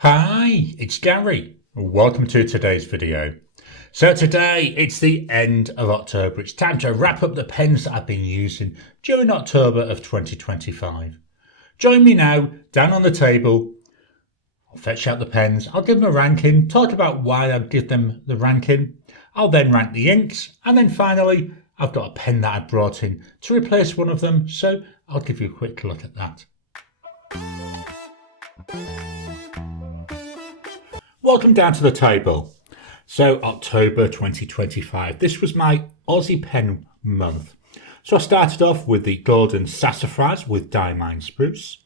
Hi, it's Gary. Welcome to today's video. So today it's the end of October. It's time to wrap up the pens that I've been using during October of 2025. Join me now down on the table. I'll fetch out the pens. I'll give them a ranking, talk about why I give them the ranking. I'll then rank the inks, and then finally I've got a pen that I brought in to replace one of them, so I'll give you a quick look at that. Welcome down to the table. So October 2025, this was my Aussie pen month. So I started off with the golden Sassafras with Diamine Spruce.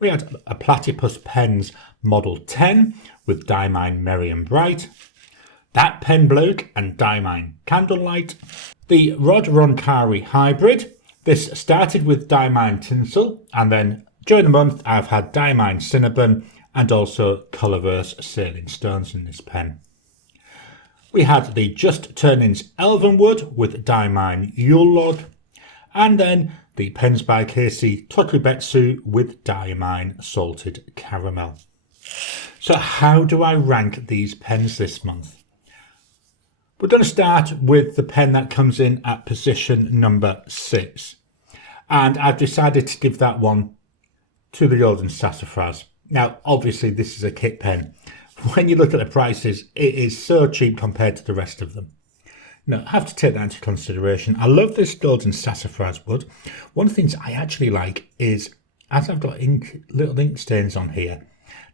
We had a Platypus pens model 10 with Diamine Merry and Bright. That pen Bloke and Diamine Candlelight. The Rod Roncari hybrid. This started with Diamine Tinsel, and then during the month I've had Diamine Cinnamon and also Colourverse Sailing Stones in this pen. We had the Just Turnings Elvenwood with Diamine Yule, and then the Pens by Casey Tokubetsu with Diamine Salted Caramel. So how do I rank these pens this month? We're going to start with the pen that comes in at position number 6. And I've decided to give that one to the golden Sassafras. Now, obviously, this is a kit pen. When you look at the prices, it is so cheap compared to the rest of them. Now, I have to take that into consideration. I love this golden Sassafras wood. One of the things I actually like is, as I've got little ink stains on here,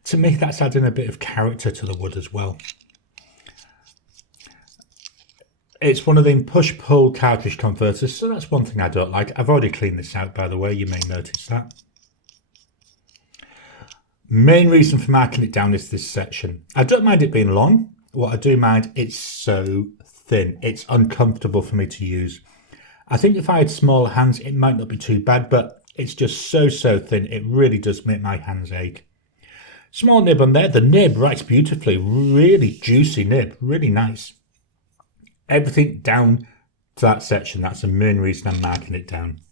to me that's adding a bit of character to the wood as well. It's one of them push-pull cartridge converters, so that's one thing I don't like. I've already cleaned this out, by the way, you may notice that. Main reason for marking it down is this section. I don't mind it being long. What I do mind, it's so thin. It's uncomfortable for me to use. I think if I had smaller hands, it might not be too bad, but it's just so thin. It really does make my hands ache. Small nib on there. The nib writes beautifully. Really juicy nib. Really nice. Everything down to that section. That's the main reason I'm marking it down.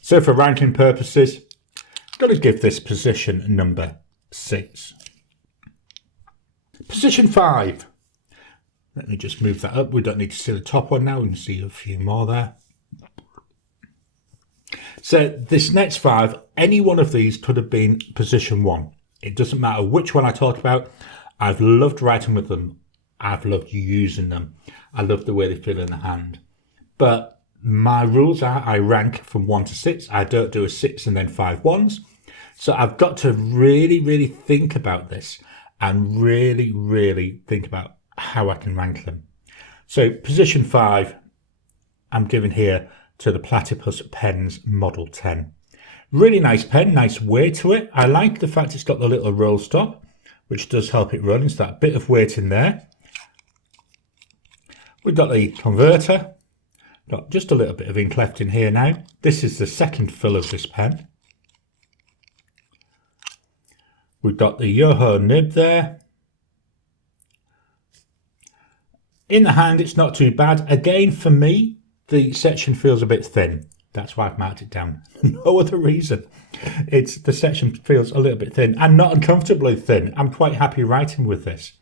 So for ranking purposes, I'm going to give this position number 6. Position 5. Let me just move that up. We don't need to see the top one now. We can see a few more there. So this next 5, any one of these could have been position 1. It doesn't matter which one I talk about. I've loved writing with them. I've loved using them. I love the way they feel in the hand. But my rules are I rank from 1 to 6. I don't do a 6 and then 5 ones. So I've got to really think about this and really think about how I can rank them. So position 5, I'm giving here to the Platypus Pens Model 10. Really nice pen, nice weight to it. I like the fact it's got the little roll stop, which does help it run. It's that bit of weight in there. We've got the converter. Got just a little bit of ink left in here now. This is the second fill of this pen. We've got the Yoho nib there. In the hand, it's not too bad. Again, for me, the section feels a bit thin. That's why I've marked it down. No other reason. The section feels a little bit thin and not uncomfortably thin. I'm quite happy writing with this.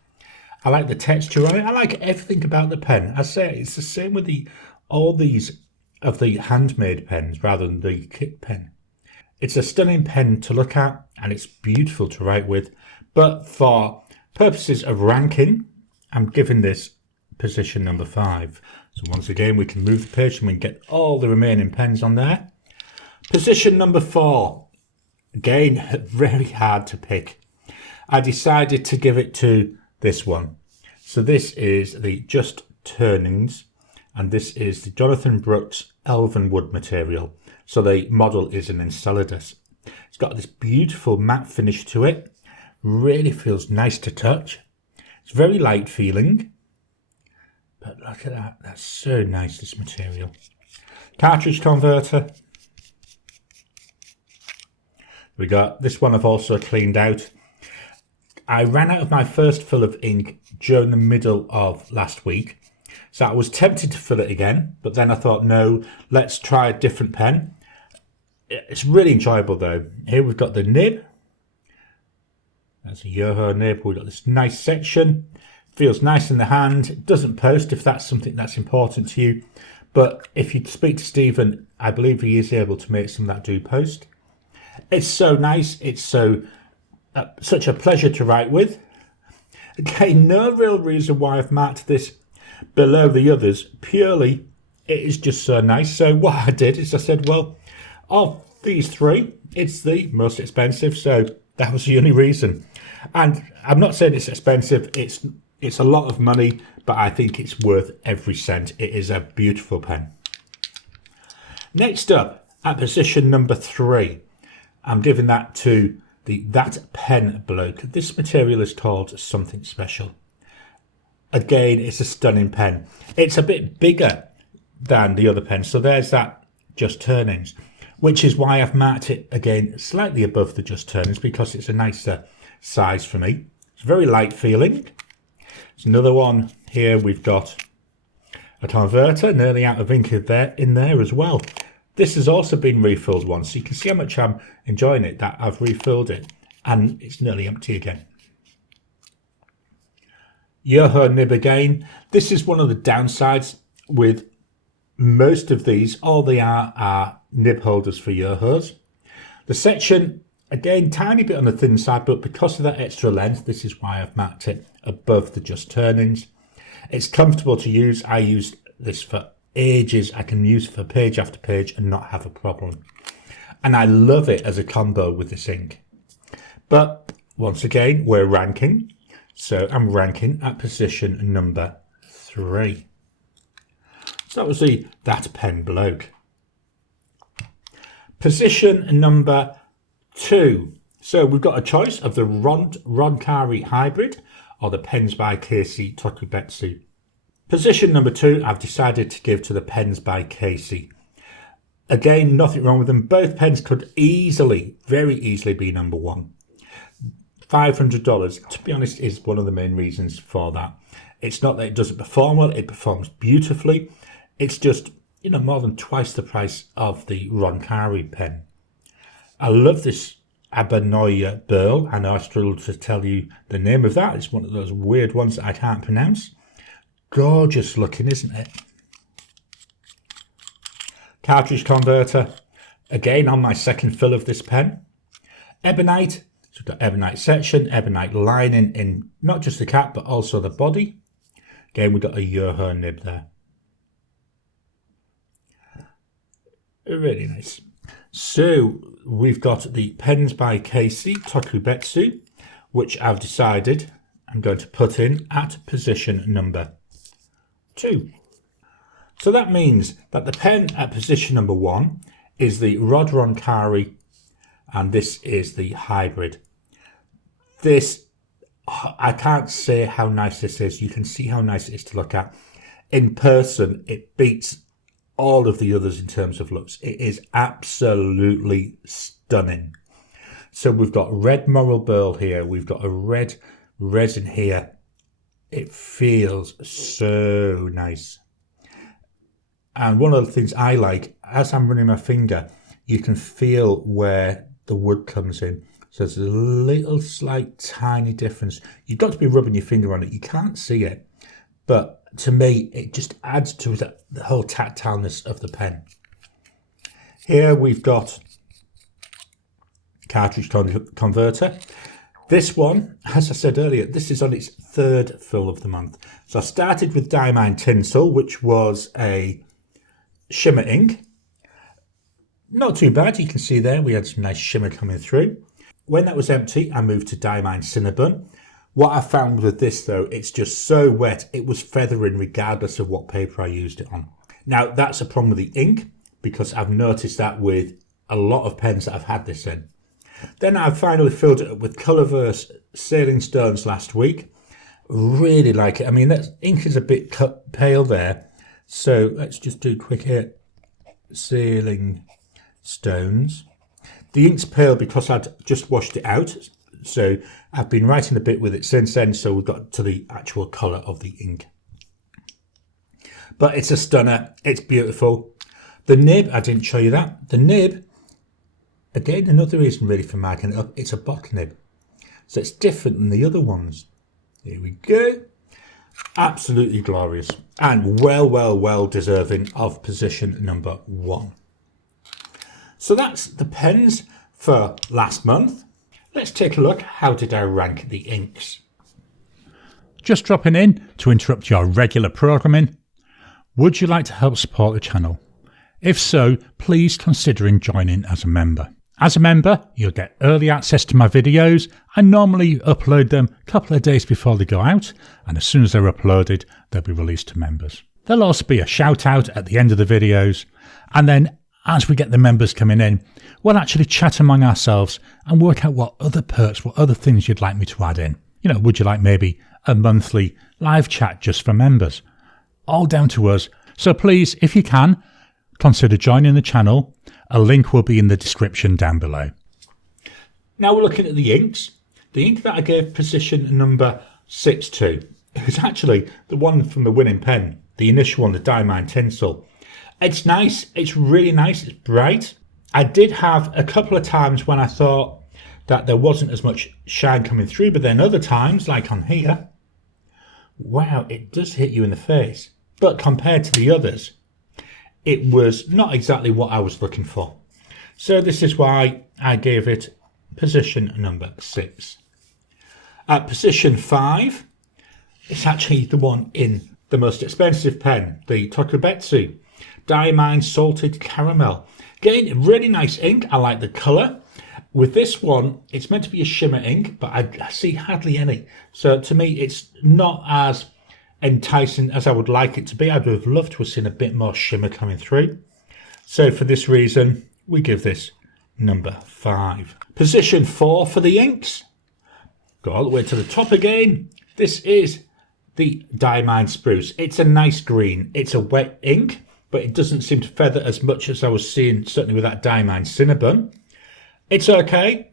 I like the texture on it. I like everything about the pen. I say it's the same with all these of the handmade pens rather than the kit pen. It's a stunning pen to look at and it's beautiful to write with. But for purposes of ranking, I'm giving this position number 5. So once again, we can move the page and we can get all the remaining pens on there. Position number 4. Again, very hard to pick. I decided to give it to this one. So this is the Just Turnings, and this is the Jonathan Brooks Elvenwood material. So the model is an Enceladus. It's got this beautiful matte finish to it. Really feels nice to touch. It's very light feeling. But look at that. That's so nice, this material. Cartridge converter. We got this one I've also cleaned out. I ran out of my first fill of ink during the middle of last week. So I was tempted to fill it again, but then I thought, no, let's try a different pen. It's really enjoyable though. Here we've got the nib. That's a Yoho nib. We've got this nice section. Feels nice in the hand. It doesn't post if that's something that's important to you. But if you speak to Stephen, I believe he is able to make some that do post. It's so nice. It's so such a pleasure to write with. Okay, no real reason why I've marked this below the others. Purely, it is just so nice. So what I did is I said, well, of these three, it's the most expensive. So that was the only reason. And I'm not saying it's expensive. It's a lot of money, but I think it's worth every cent. It is a beautiful pen. Next up, at position number 3, I'm giving that to That Pen Bloke. This material is called Something Special. Again, it's a stunning pen. It's a bit bigger than the other pen, so there's that Just Turnings, which is why I've marked it again slightly above the Just Turnings, because it's a nicer size for me. It's very light feeling. There's another one here. We've got a converter, nearly out of ink in there as well. This has also been refilled once, so you can see how much I'm enjoying it, that I've refilled it, and it's nearly empty again. Yoho nib again. This is one of the downsides with most of these. All they are nib holders for Yohos. The section, again, tiny bit on the thin side, but because of that extra length, this is why I've marked it above the Just Turnings. It's comfortable to use. I use this for ages. I can use for page after page and not have a problem. And I love it as a combo with this ink. But once again, we're ranking. So I'm ranking at position number 3. So that was That Pen Bloke. Position number 2. So we've got a choice of the Roncari Hybrid or the Pens by Casey Tokubetsu. Position number 2, I've decided to give to the Pens by Casey. Again, nothing wrong with them. Both pens could easily, very easily be number 1. $500, to be honest, is one of the main reasons for that. It's not that it doesn't perform well, it performs beautifully. It's just, more than twice the price of the Roncari pen. I love this Abanoya Burl. I know I struggle to tell you the name of that. It's one of those weird ones that I can't pronounce. Gorgeous looking, isn't it? Cartridge converter. Again, on my second fill of this pen. Ebonite. So we've got ebonite section, ebonite lining in not just the cap, but also the body. Again, we've got a Yoho nib there. Really nice. So we've got the Pens by Casey Tokubetsu, which I've decided I'm going to put in at position number 2. So that means that the pen at position number 1 is the Roncari, and this is the hybrid. This, I can't say how nice this is. You can see how nice it is to look at. In person, it beats all of the others in terms of looks. It is absolutely stunning. So we've got red Moral Burl here. We've got a red resin here. It feels so nice. And one of the things I like, as I'm running my finger, you can feel where the wood comes in. So there's a little slight tiny difference. You've got to be rubbing your finger on it. You can't see it. But to me, it just adds to the whole tactileness of the pen. Here we've got cartridge converter. This one, as I said earlier, this is on its 3rd fill of the month. So I started with Diamine Tinsel, which was a shimmer ink. Not too bad. You can see there we had some nice shimmer coming through. When that was empty, I moved to Diamine Cinnabon. What I found with this, though, it's just so wet, it was feathering regardless of what paper I used it on. Now, that's a problem with the ink, because I've noticed that with a lot of pens that I've had this in. Then I finally filled it up with Colourverse Sailing Stones last week. Really like it. I mean, that ink is a bit pale there. So let's just do quick here. Sailing Stones. The ink's pale because I'd just washed it out. So I've been writing a bit with it since then. So we've got to the actual colour of the ink. But it's a stunner. It's beautiful. The nib, I didn't show you that. The nib, again, another reason really for marking it up, it's a bottle nib. So it's different than the other ones. Here we go. Absolutely glorious. And well deserving of position number 1. So that's the pens for last month. Let's take a look. How did I rank the inks? Just dropping in to interrupt your regular programming. Would you like to help support the channel? If so, please consider joining as a member. As a member, you'll get early access to my videos. I normally upload them a couple of days before they go out, and as soon as they're uploaded, they'll be released to members. There'll also be a shout out at the end of the videos, and then as we get the members coming in, we'll actually chat among ourselves and work out what other perks, what other things you'd like me to add in. You know, would you like maybe a monthly live chat just for members? All down to us. So please, if you can, consider joining the channel. A link will be in the description down below. Now we're looking at the inks. The ink that I gave position number 6 to is actually the one from the winning pen, the initial one, the Diamine Tinsel. It's nice, it's really nice, it's bright. I did have a couple of times when I thought that there wasn't as much shine coming through, but then other times, like on here, wow, it does hit you in the face. But compared to the others, it was not exactly what I was looking for. So this is why I gave it position number 6. At position 5, it's actually the one in the most expensive pen, the Tokubetsu Diamine Salted Caramel. Again, really nice ink. I like the colour. With this one, it's meant to be a shimmer ink, but I see hardly any. So to me, it's not as enticing as I would like it to be. I'd have loved to have seen a bit more shimmer coming through. So for this reason, we give this number 5. Position 4 for the inks. Go all the way to the top again. This is the Diamine Spruce. It's a nice green. It's a wet ink, but it doesn't seem to feather as much as I was seeing, certainly with that Diamine Cinnabon. It's okay.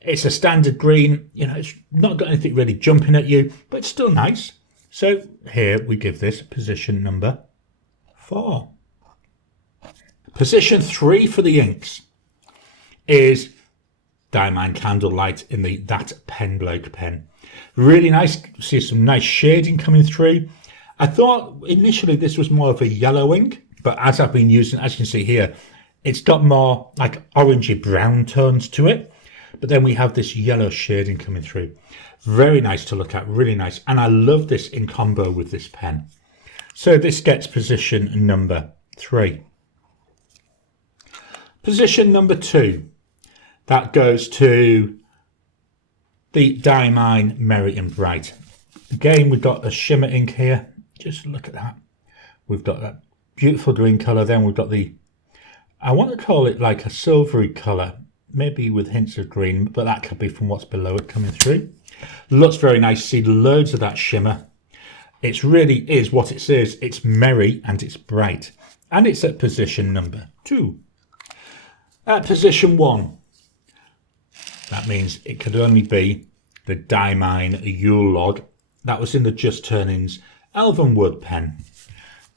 It's a standard green. You know, it's not got anything really jumping at you, but it's still nice. So here we give this position number 4. Position 3 for the inks is Diamine Candlelight in the That Pen Bloke pen. Really nice. See some nice shading coming through. I thought initially this was more of a yellow ink, but as I've been using, as you can see here, it's got more like orangey brown tones to it. But then we have this yellow shading coming through. Very nice to look at, really nice. And I love this in combo with this pen. So this gets position number 3. Position number 2. That goes to the Diamine Merry and Bright. Again, we've got a shimmer ink here. Just look at that. We've got that beautiful green colour. Then we've got the, I want to call it like a silvery colour, maybe with hints of green, but that could be from what's below it coming through. Looks very nice. See loads of that shimmer. It really is what it says. It's merry and it's bright. And it's at position number 2. At position 1, that means it could only be the Diamine Yule log. That was in the Just Turnings Elven Wood pen.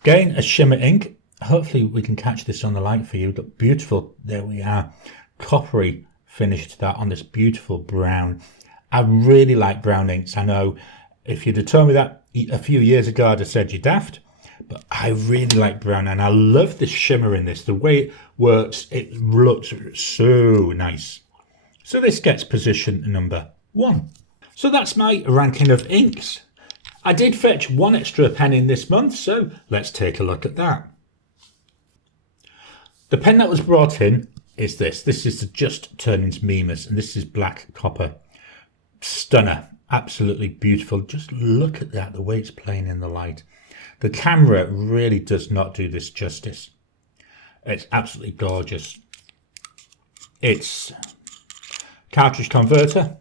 Again, a shimmer ink. Hopefully we can catch this on the light for you. Look, beautiful. There we are. Coppery finish to that on this beautiful brown. I really like brown inks. I know if you'd have told me that a few years ago, I'd have said you're daft. But I really like brown, and I love the shimmer in this. The way it works, it looks so nice. So this gets position number 1. So that's my ranking of inks. I did fetch one extra pen in this month, so let's take a look at that. The pen that was brought in is this. This is the Just Turnings Mimas, and this is black copper. Stunner. Absolutely beautiful. Just look at that, the way it's playing in the light. The camera really does not do this justice. It's absolutely gorgeous. It's cartridge converter.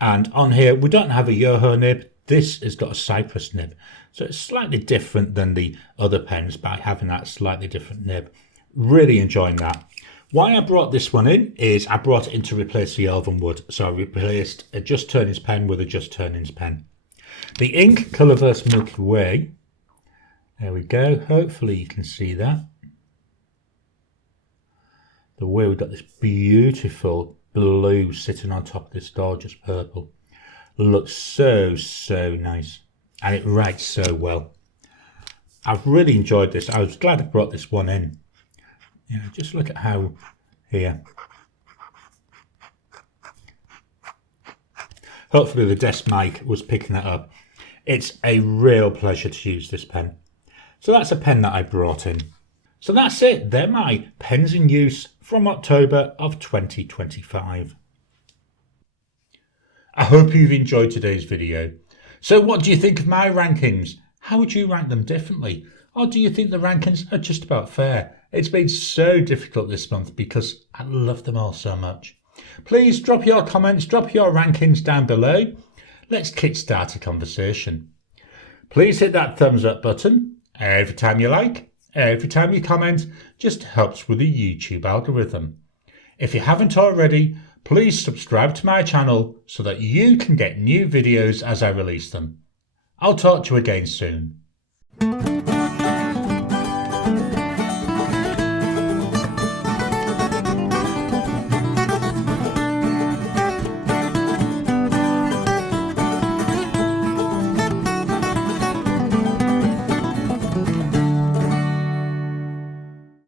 And on here, we don't have a Yoho nib. This has got a Cypress nib. So it's slightly different than the other pens by having that slightly different nib. Really enjoying that. Why I brought this one in is I brought it in to replace the Elven Wood. So I replaced a Just Turnings pen with a Just Turnings pen. The ink, Colourverse Milky Way. There we go. Hopefully you can see that. the way we've got this beautiful blue sitting on top of this gorgeous purple. Looks so nice, and it writes so well. I've really enjoyed this. I was glad I brought this one in. You know, just look at how here. Hopefully the desk mic was picking that up. It's a real pleasure to use this pen. So that's a pen that I brought in. So that's it. They're my pens in use from October of 2025. I hope you've enjoyed today's video. So what do you think of my rankings? How would you rank them differently? Or do you think the rankings are just about fair? It's been so difficult this month because I love them all so much. Please drop your comments, drop your rankings down below. Let's kickstart a conversation. Please hit that thumbs up button every time you like, every time you comment, just helps with the YouTube algorithm. If you haven't already, please subscribe to my channel so that you can get new videos as I release them. I'll talk to you again soon.